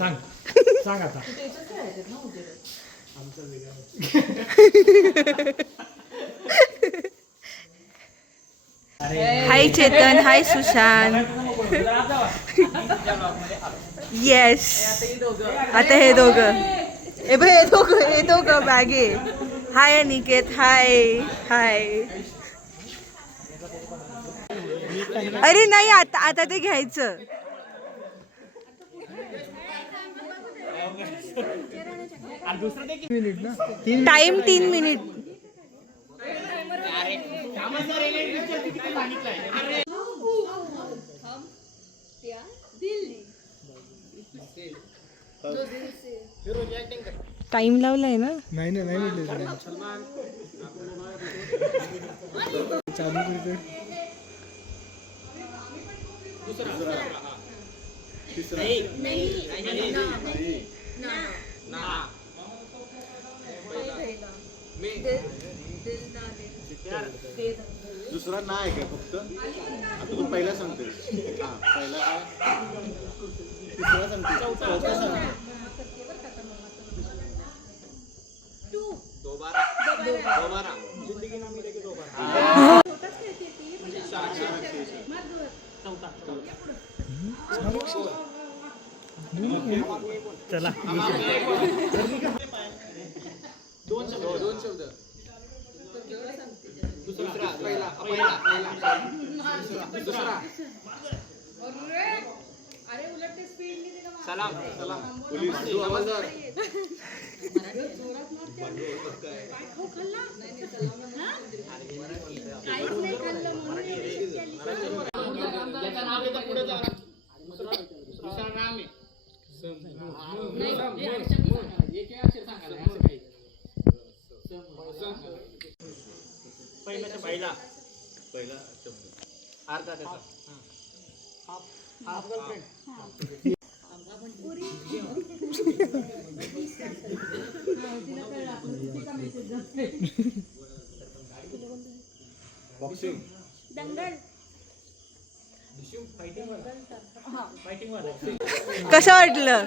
सांग सांग आता. हाय चेतन, हाय सुशांत. येस, आता हे दोघं हे दोघं बॅगे. हाय अनिकेत, हाय हाय. अरे नाही, आता ते घ्यायचं. Time 3 minute. टाइम लावलाय ना. नाही ना, नाही म्हटलं चालू करतोय. दुसरा ना आहे का फक्त? आता तू पहिला सांगतोय. हा पहिला काय? तिसरा सांगतोय. चौथा सांगतोय. दोबारा जिंदगी ना मिलेगी दोबारा. चला दोन शब्द. दुसरा पहिला दुसरा. अरे उलट ते स्पीड ने दिलं. सलाम पोलीस हवालदार. पहिला शब्द अर्धा त्याचा. बॉक्सिंग. दंगल. कसं वाटलं?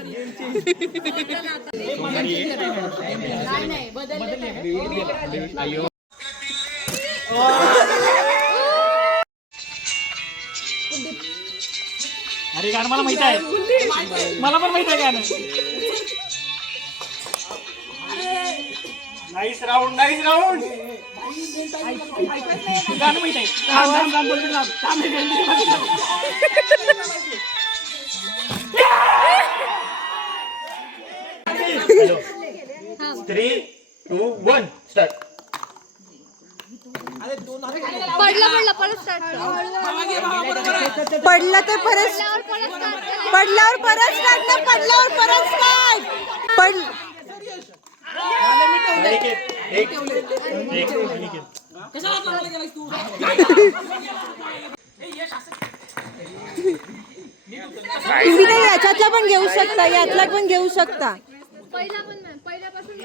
नाही बदलले. अरे गाणं मला माहित आहे, मला पण माहित आहे गाणं. नाईस राऊंड गाणं माहित आहे. Hello 3, 2, 1 start. पडलं तर परत पडल्यावर परत स्टार्ट ना. पडल्यावर परत स्टार्ट. तुम्ही नाही याच्यातला पण घेऊ शकता, यातला पण घेऊ शकता. पहिल्यापासून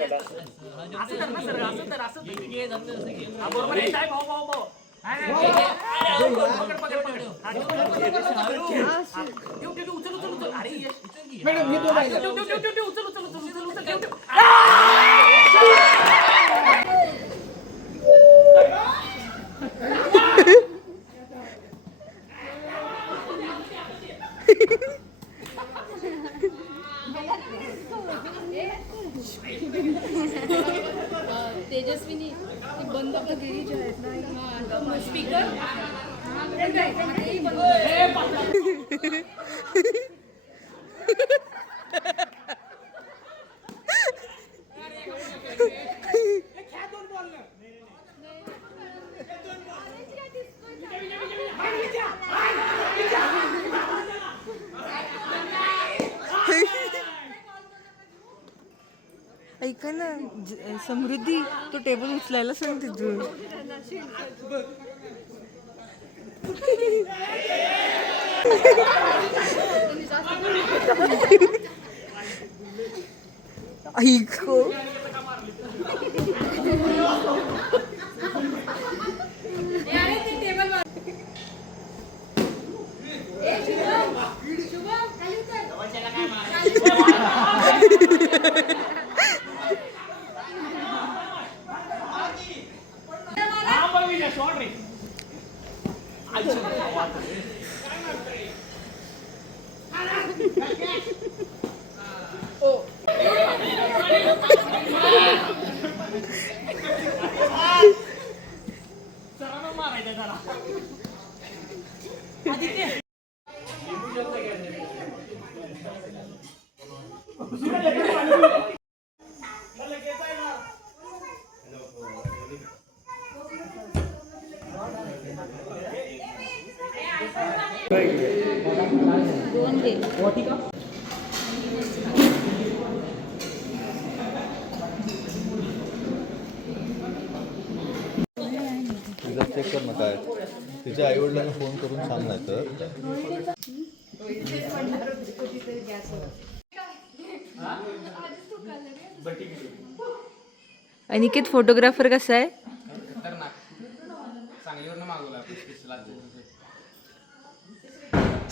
तेजस्विनी बंद गिरी जो आहेत ना स्पीकर ऐका ना समृद्धी, तो टेबल उचलायला सांग तिथून. ऐको शुभम खाली उतर. तिला चेक कर ना काय तिच्या आईवडिलांना फोन करून सांग नाही तर अनिकेत फोटोग्राफर कसा आहे?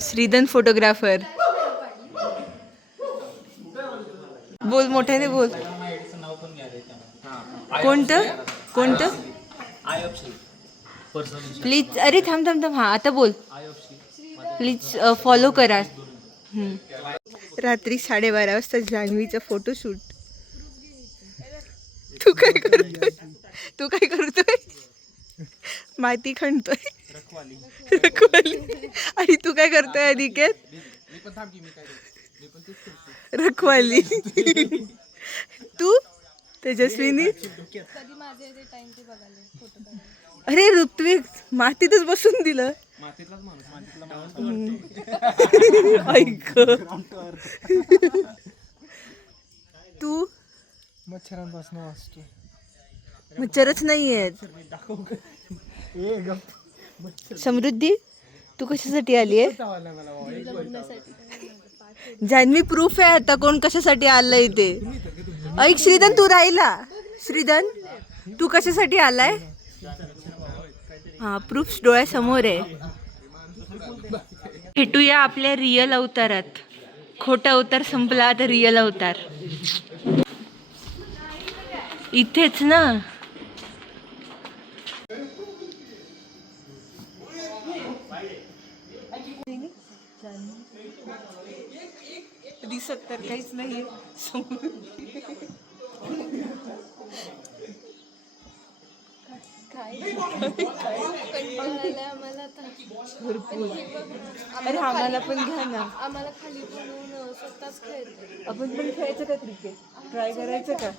श्रीधन फोटोग्राफर. बोल मोठ्याने बोल. कोणतं कोणतं प्लीज. अरे थांब थांब थांब. हा आता बोल प्लीज. फॉलो करा. रात्री 12:30 वाजता जान्हवीचा फोटोशूट. तू काय करतोय? तू काय करतोय? माती खणतोय. रखवाली. आणि तू काय करतोय अनिकेत? रखवाली. तू तेजस्विनी. अरे ऋत्विक मातीतच बसून दिलं. ऐक तू मच्छरांपासून वाचतो. मच्छरच नाही आहेत. समृद्धी तू कशासाठी आली आहे? जान्हवी प्रूफ आहे आता कोण कशासाठी आलंय इथे. ऐक श्रीधन तू राहिला. श्रीधन तू कशासाठी आलाय? हा प्रूफ डोळ्यासमोर आहे. भेटूया आपल्या रिअल अवतारात. खोटा अवतार संपला आता रिअल अवतार इथेच ना. दिसत तर काहीच नाही. अरे आम्हाला पण घ्या ना. आम्हाला खाली बनवून स्वतःच खेळते. आपण पण खेळायचं का क्रिकेट? ट्राय करायचं का?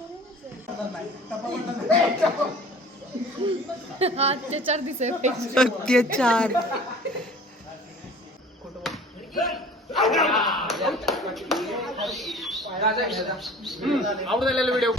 हा अत्याचार दिसाय पाहिजे. अत्याचार. आउट झालेला व्हिडिओ.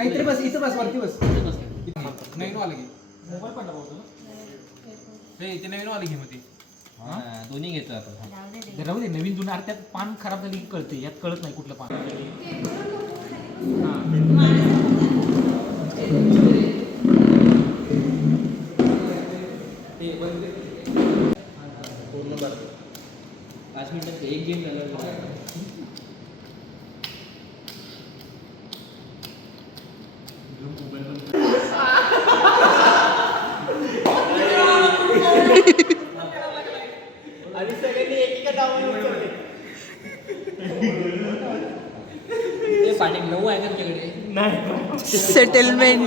इथे बस, इथं बस, वरती बस. नवीन वाला घे. मोबाईल पडला पाहतो. ते नवीन वाला घे मध्ये. दोन्ही घेतो आपण. राहू दे नवीन जुना. त्यात पान खराब झाली की कळते. यात कळत नाही कुठलं पान. पूर्ण 5 मिनिटात एक गेम झाला. पाणी 9 आहे तुमच्याकडे. सेटलमेंट.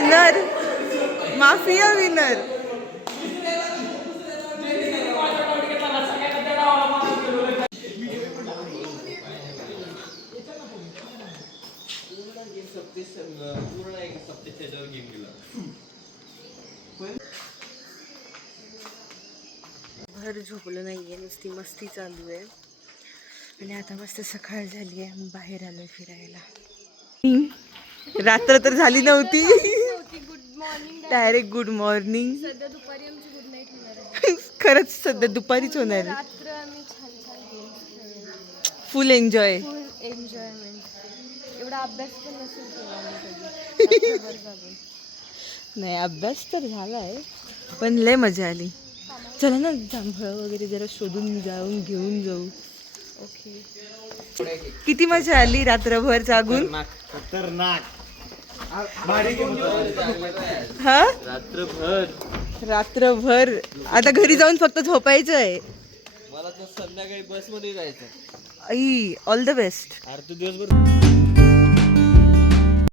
Winner mafia winner. पूर्ण एक सप्तेस त्याच्यावर गेम केला. भर झोपलो नाहीये, नुसती मस्ती चालू आहे. आणि आता मस्त सकाळ झाली आहे, बाहेर आलोय फिरायला. रात्र तर झाली नव्हती. Good morning. Direct good morning. सध्या दुपारी आमची गुड नाईट होणार आहे. खरंच सध्या दुपारीच होणार आहे. रात्र आम्ही छान छान गेम्स खेळलो. फुल एन्जॉय. फुल एन्जॉयमेंट. एवढा अभ्यास पण नसेल केला आम्ही कधी. रात्रभर जागून. नाही अभ्यास तर झालाय, पण लय मजा आली. चला ना जांभळं वगैरे जरा शोधून जाऊन घेऊन जाऊ. ओके. किती मजा आली रात्रभर जागून. खतरनाक. हा रात्रभर. रात्रभर. आता घरी जाऊन फक्त झोपायचं आहे. मला तर संध्याकाळी बसमध्ये जायचं. आई ऑल द बेस्ट. अरे तू दिवसभर